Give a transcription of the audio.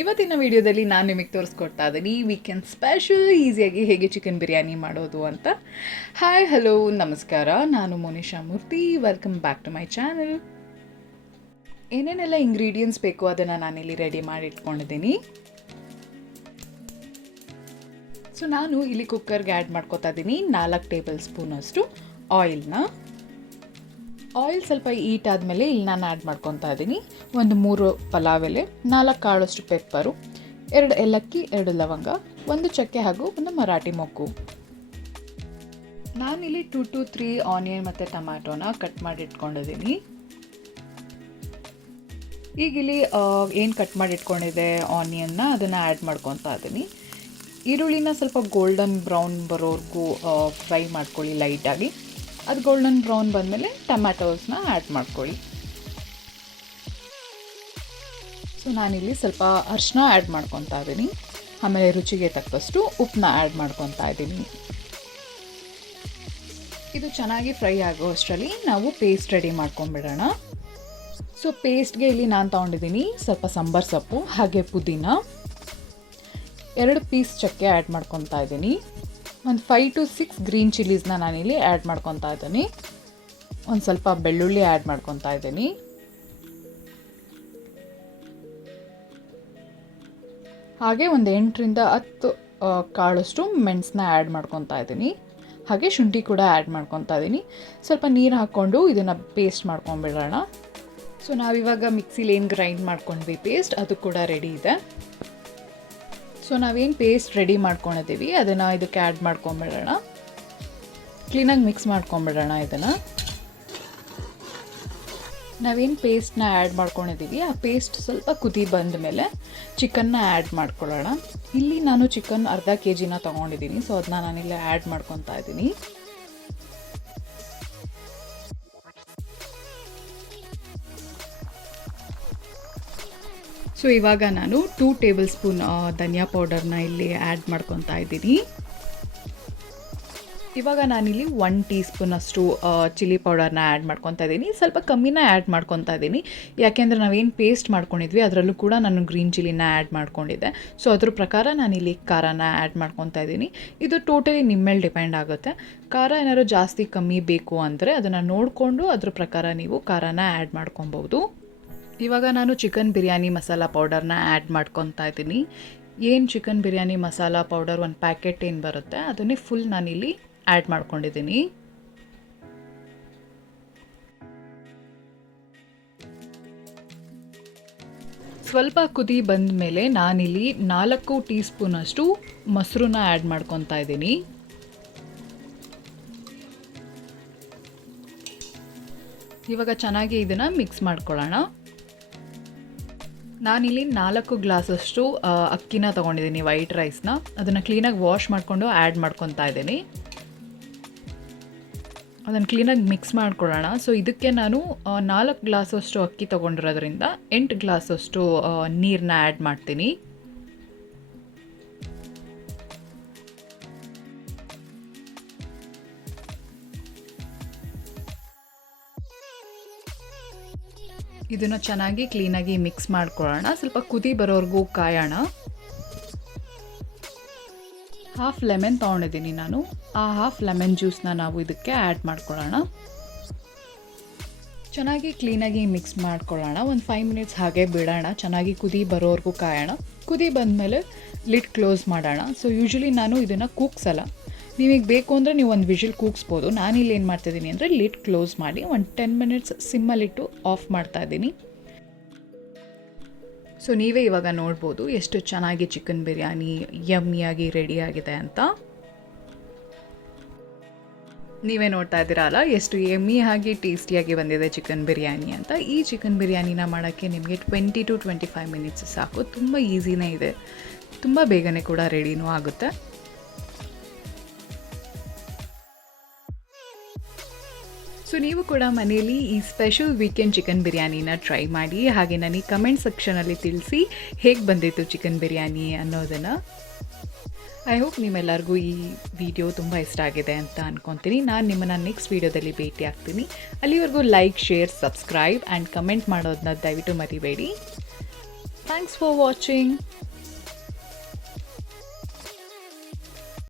ಇವತ್ತಿನ ವಿಡಿಯೋದಲ್ಲಿ ನಾನು ನಿಮಗೆ ತೋರಿಸ್ಕೊಡ್ತಾ ಇದ್ದೀನಿ ವೀಕೆಂಡ್ ಸ್ಪೆಷಲ್ ಈಸಿಯಾಗಿ ಹೇಗೆ ಚಿಕನ್ ಬಿರಿಯಾನಿ ಮಾಡೋದು ಅಂತ. ಹಾಯ್ ಹಲೋ ನಮಸ್ಕಾರ, ನಾನು Monisha Murthy. Welcome back to my channel. ಏನೇನೆಲ್ಲ ಇಂಗ್ರೀಡಿಯೆಂಟ್ಸ್ ಬೇಕು ಅದನ್ನು ನಾನಿಲ್ಲಿ ರೆಡಿ ಮಾಡಿ ಇಟ್ಕೊಂಡಿದ್ದೀನಿ. ಸೊ ನಾನು ಇಲ್ಲಿ ಕುಕ್ಕರ್ಗೆ ಆ್ಯಡ್ ಮಾಡ್ಕೊತಾ ಇದ್ದೀನಿ 4 ಟೇಬಲ್ ಸ್ಪೂನಷ್ಟು ಆಯಿಲ್ನ. ಆಯಿಲ್ ಸ್ವಲ್ಪ ಈಟ್ ಆದಮೇಲೆ ಇಲ್ಲಿ ನಾನು ಆ್ಯಡ್ ಮಾಡ್ಕೊತಾ ಇದ್ದೀನಿ 3 ಪಲಾವ್ ಎಲೆ, 4 ಕಾಳಷ್ಟು ಪೆಪ್ಪರು, 2 ಏಲಕ್ಕಿ, 2 ಲವಂಗ, 1 ಚಕ್ಕೆ ಹಾಗೂ 1 ಮರಾಠಿ ಮೊಗ್ಗು. ನಾನಿಲ್ಲಿ 2 to 3 ಆನಿಯನ್ ಮತ್ತು ಟೊಮ್ಯಾಟೋನ ಕಟ್ ಮಾಡಿ ಇಟ್ಕೊಂಡಿದ್ದೀನಿ. ಈಗ ಇಲ್ಲಿ ಏನು ಕಟ್ ಮಾಡಿ ಇಟ್ಕೊಂಡಿದೆ ಆನಿಯನ್ನ ಅದನ್ನು ಆ್ಯಡ್ ಮಾಡ್ಕೊತಾ ಇದ್ದೀನಿ. ಈರುಳ್ಳಿನ ಸ್ವಲ್ಪ ಗೋಲ್ಡನ್ ಬ್ರೌನ್ ಬರೋವರೆಗೂ ಫ್ರೈ ಮಾಡ್ಕೊಳ್ಳಿ ಲೈಟಾಗಿ. ಅದು ಗೋಲ್ಡನ್ ಬ್ರೌನ್ ಬಂದಮೇಲೆ ಟೊಮ್ಯಾಟೋಸ್ನ ಆ್ಯಡ್ ಮಾಡ್ಕೊಳ್ಳಿ. ಸೊ ನಾನಿಲ್ಲಿ ಸ್ವಲ್ಪ ಅರಿಶಿನ ಆ್ಯಡ್ ಮಾಡ್ಕೊತಾ ಇದ್ದೀನಿ. ಆಮೇಲೆ ರುಚಿಗೆ ತಕ್ಕಷ್ಟು ಉಪ್ಪನ್ನ ಆ್ಯಡ್ ಮಾಡ್ಕೊತಾ ಇದ್ದೀನಿ. ಇದು ಚೆನ್ನಾಗಿ ಫ್ರೈ ಆಗೋ ಅಷ್ಟರಲ್ಲಿ ನಾವು ಪೇಸ್ಟ್ ರೆಡಿ ಮಾಡ್ಕೊಂಬಿಡೋಣ. ಸೊ ಪೇಸ್ಟ್ಗೆ ಇಲ್ಲಿ ನಾನು ತೊಗೊಂಡಿದ್ದೀನಿ ಸ್ವಲ್ಪ ಸಾಂಬಾರು ಸೊಪ್ಪು ಹಾಗೆ ಪುದೀನ, 2 ಪೀಸ್ ಚಕ್ಕೆ ಆ್ಯಡ್ ಮಾಡ್ಕೊತಾ ಇದ್ದೀನಿ. ಒಂದು 5 to 6 ಗ್ರೀನ್ ಚಿಲ್ಲೀಸ್ನ ನಾನಿಲ್ಲಿ ಆ್ಯಡ್ ಮಾಡ್ಕೊತಾ ಇದ್ದೀನಿ. ಒಂದು ಸ್ವಲ್ಪ ಬೆಳ್ಳುಳ್ಳಿ ಆ್ಯಡ್ ಮಾಡ್ಕೊತಾ ಇದ್ದೀನಿ. ಹಾಗೆ ಒಂದು 8 ರಿಂದ 10 ಕಾಳಷ್ಟು ಮೆಣಸನ್ನ ಆ್ಯಡ್ ಮಾಡ್ಕೊತಾ ಇದ್ದೀನಿ. ಹಾಗೆ ಶುಂಠಿ ಕೂಡ ಆ್ಯಡ್ ಮಾಡ್ಕೊತಾ ಇದ್ದೀನಿ. ಸ್ವಲ್ಪ ನೀರು ಹಾಕ್ಕೊಂಡು ಇದನ್ನು ಪೇಸ್ಟ್ ಮಾಡ್ಕೊಂಬಿಡೋಣ. ಸೊ ನಾವಿವಾಗ ಮಿಕ್ಸಿಲಿ ಏನು ಗ್ರೈಂಡ್ ಮಾಡ್ಕೊಂಡ್ವಿ ಪೇಸ್ಟ್ ಅದು ಕೂಡ ರೆಡಿ ಇದೆ. ಸೊ ನಾವೇನು ಪೇಸ್ಟ್ ರೆಡಿ ಮಾಡ್ಕೊಂಡಿದ್ದೀವಿ ಅದನ್ನು ಇದಕ್ಕೆ ಆ್ಯಡ್ ಮಾಡ್ಕೊಂಬಿಡೋಣ. ಕ್ಲೀನಾಗಿ ಮಿಕ್ಸ್ ಮಾಡ್ಕೊಂಬಿಡೋಣ. ಇದನ್ನು ನಾವೇನು ಪೇಸ್ಟ್ನ ಆ್ಯಡ್ ಮಾಡ್ಕೊಂಡಿದ್ದೀವಿ ಆ ಪೇಸ್ಟ್ ಸ್ವಲ್ಪ ಕುದಿ ಬಂದ ಮೇಲೆ ಚಿಕನ್ನ ಆ್ಯಡ್ ಮಾಡ್ಕೊಳ್ಳೋಣ. ಇಲ್ಲಿ ನಾನು ಚಿಕನ್ ಅರ್ಧ kg ತೊಗೊಂಡಿದ್ದೀನಿ. ಸೊ ಅದನ್ನ ನಾನಿಲ್ಲಿ ಆ್ಯಡ್ ಮಾಡ್ಕೊತಾ ಇದ್ದೀನಿ. ಸೊ ಇವಾಗ ನಾನು 2 ಟೇಬಲ್ ಸ್ಪೂನ್ ಧನಿಯಾ ಪೌಡರ್ನ ಇಲ್ಲಿ ಆ್ಯಡ್ ಮಾಡ್ಕೊತಾ ಇದ್ದೀನಿ. ಇವಾಗ ನಾನಿಲ್ಲಿ 1 ಟೀ ಸ್ಪೂನಷ್ಟು ಚಿಲ್ಲಿ ಪೌಡರ್ನ ಆ್ಯಡ್ ಮಾಡ್ಕೊತಾ ಇದ್ದೀನಿ. ಸ್ವಲ್ಪ ಕಮ್ಮಿನ ಆ್ಯಡ್ ಮಾಡ್ಕೊತಾ ಇದ್ದೀನಿ, ಯಾಕೆಂದರೆ ನಾವೇನು ಪೇಸ್ಟ್ ಮಾಡ್ಕೊಂಡಿದ್ವಿ ಅದರಲ್ಲೂ ಕೂಡ ನಾನು ಗ್ರೀನ್ ಚಿಲ್ಲಿನ ಆ್ಯಡ್ ಮಾಡ್ಕೊಂಡಿದ್ದೆ. ಸೊ ಅದ್ರ ಪ್ರಕಾರ ನಾನಿಲ್ಲಿ ಖಾರನ ಆ್ಯಡ್ ಮಾಡ್ಕೊತಾ ಇದ್ದೀನಿ. ಇದು ಟೋಟಲಿ ನಿಮ್ಮ ಮೇಲೆ ಡಿಪೆಂಡ್ ಆಗುತ್ತೆ. ಖಾರ ಏನಾದ್ರು ಜಾಸ್ತಿ ಕಮ್ಮಿ ಬೇಕು ಅಂದರೆ ಅದನ್ನು ನೋಡಿಕೊಂಡು ಅದ್ರ ಪ್ರಕಾರ ನೀವು ಖಾರನ ಆ್ಯಡ್ ಮಾಡ್ಕೊಬೋದು. ಇವಾಗ ನಾನು ಚಿಕನ್ ಬಿರಿಯಾನಿ ಮಸಾಲ ಪೌಡರ್ನ ಆ್ಯಡ್ ಮಾಡ್ಕೊತಾ ಇದ್ದೀನಿ. ಏನು chicken biryani masala powder 1 packet ಏನು ಬರುತ್ತೆ ಅದನ್ನೇ ಫುಲ್ ನಾನಿಲ್ಲಿ ಆ್ಯಡ್ ಮಾಡ್ಕೊಂಡಿದ್ದೀನಿ. ಸ್ವಲ್ಪ ಕುದಿ ಬಂದ ಮೇಲೆ ನಾನಿಲ್ಲಿ 4 ಟೀ ಸ್ಪೂನಷ್ಟು ಮೊಸರನ್ನ ಆ್ಯಡ್ ಮಾಡ್ಕೊತಾ ಇದ್ದೀನಿ. ಇವಾಗ ಚೆನ್ನಾಗಿ ಇದನ್ನು ಮಿಕ್ಸ್ ಮಾಡ್ಕೊಳ್ಳೋಣ. ನಾನಿಲ್ಲಿ 4 ಗ್ಲಾಸಷ್ಟು ಅಕ್ಕಿನ ತೊಗೊಂಡಿದ್ದೀನಿ, ವೈಟ್ ರೈಸ್ನ. ಅದನ್ನು ಕ್ಲೀನಾಗಿ ವಾಶ್ ಮಾಡಿಕೊಂಡು ಆ್ಯಡ್ ಮಾಡ್ಕೊತಾ ಇದ್ದೀನಿ. ಅದನ್ನು ಕ್ಲೀನಾಗಿ ಮಿಕ್ಸ್ ಮಾಡ್ಕೊಳ್ಳೋಣ. ಸೊ ಇದಕ್ಕೆ ನಾನು 4 ಗ್ಲಾಸಷ್ಟು ಅಕ್ಕಿ ತೊಗೊಂಡಿರೋದ್ರಿಂದ 8 ಗ್ಲಾಸಷ್ಟು ನೀರನ್ನ ಆ್ಯಡ್ ಮಾಡ್ತೀನಿ. ಇದನ್ನು ಚೆನ್ನಾಗಿ ಕ್ಲೀನಾಗಿ ಮಿಕ್ಸ್ ಮಾಡ್ಕೊಳ್ಳೋಣ. ಸ್ವಲ್ಪ ಕುದಿ ಬರೋವರೆಗೂ ಕಾಯೋಣ. ಹಾಫ್ ಲೆಮನ್ ತೊಗೊಂಡಿದ್ದೀನಿ ನಾನು. ಆ ಹಾಫ್ ಲೆಮನ್ ಜ್ಯೂಸನ್ನ ನಾವು ಇದಕ್ಕೆ ಆ್ಯಡ್ ಮಾಡ್ಕೊಳ್ಳೋಣ. ಚೆನ್ನಾಗಿ ಕ್ಲೀನಾಗಿ ಮಿಕ್ಸ್ ಮಾಡ್ಕೊಳ್ಳೋಣ. ಒಂದು 5 ಮಿನಿಟ್ಸ್ ಹಾಗೆ ಬಿಡೋಣ. ಚೆನ್ನಾಗಿ ಕುದಿ ಬರೋವರೆಗೂ ಕಾಯೋಣ. ಕುದಿ ಬಂದಮೇಲೆ ಲಿಡ್ ಕ್ಲೋಸ್ ಮಾಡೋಣ. ಸೊ ಯೂಶ್ವಲಿ ನಾನು ಇದನ್ನು ಕೂಗ್ಸಲ್ಲ, ನಿಮಗೆ ಬೇಕು ಅಂದರೆ ನೀವು ಒಂದು ವಿಷಲ್ ಕೂಗಿಸ್ಬೋದು. ನಾನಿಲ್ಲಿ ಏನು ಮಾಡ್ತಾಯಿದ್ದೀನಿ ಅಂದರೆ ಲಿಡ್ ಕ್ಲೋಸ್ ಮಾಡಿ ಒಂದು 10 ಮಿನಿಟ್ಸ್ ಸಿಮ್ಮಲ್ಲಿಟ್ಟು ಆಫ್ ಮಾಡ್ತಾಯಿದ್ದೀನಿ. ಸೊ ನೀವೇ ಇವಾಗ ನೋಡ್ಬೋದು ಎಷ್ಟು ಚೆನ್ನಾಗಿ ಚಿಕನ್ ಬಿರಿಯಾನಿ ಯಮ್ಮಿಯಾಗಿ ರೆಡಿಯಾಗಿದೆ ಅಂತ. ನೀವೇ ನೋಡ್ತಾ ಇದ್ದೀರಲ್ಲ ಎಷ್ಟು ಯಮ್ಮಿಯಾಗಿ ಟೇಸ್ಟಿಯಾಗಿ ಬಂದಿದೆ ಚಿಕನ್ ಬಿರಿಯಾನಿ ಅಂತ. ಈ ಚಿಕನ್ ಬಿರಿಯಾನಿನ ಮಾಡೋಕ್ಕೆ ನಿಮಗೆ 20 to 25 ಮಿನಿಟ್ಸ್ ಸಾಕು. ತುಂಬ ಈಸಿನೇ ಇದೆ, ತುಂಬ ಬೇಗನೆ ಕೂಡ ರೆಡಿನೂ ಆಗುತ್ತೆ. ಸೊ ನೀವು ಕೂಡ ಮನೆಯಲ್ಲಿ ಈ ಸ್ಪೆಷಲ್ ವೀಕೆಂಡ್ ಚಿಕನ್ ಬಿರಿಯಾನಿನ ಟ್ರೈ ಮಾಡಿ. ಹಾಗೆ ನನಗೆ ಕಮೆಂಟ್ ಸೆಕ್ಷನಲ್ಲಿ ತಿಳಿಸಿ ಹೇಗೆ ಬಂದಿತ್ತು ಚಿಕನ್ ಬಿರಿಯಾನಿ ಅನ್ನೋದನ್ನು. ಐ ಹೋಪ್ ನಿಮ್ಮೆಲ್ಲರಿಗೂ ಈ ವಿಡಿಯೋ ತುಂಬ ಇಷ್ಟ ಆಗಿದೆ ಅಂತ ಅಂದ್ಕೊತೀನಿ. ನಾನು ನಿಮ್ಮನ್ನು ನೆಕ್ಸ್ಟ್ ವೀಡಿಯೋದಲ್ಲಿ ಭೇಟಿ ಆಗ್ತೀನಿ. ಅಲ್ಲಿವರೆಗೂ like, share, subscribe and comment ಮಾಡೋದನ್ನ ದಯವಿಟ್ಟು ಮರಿಬೇಡಿ. Thanks for watching.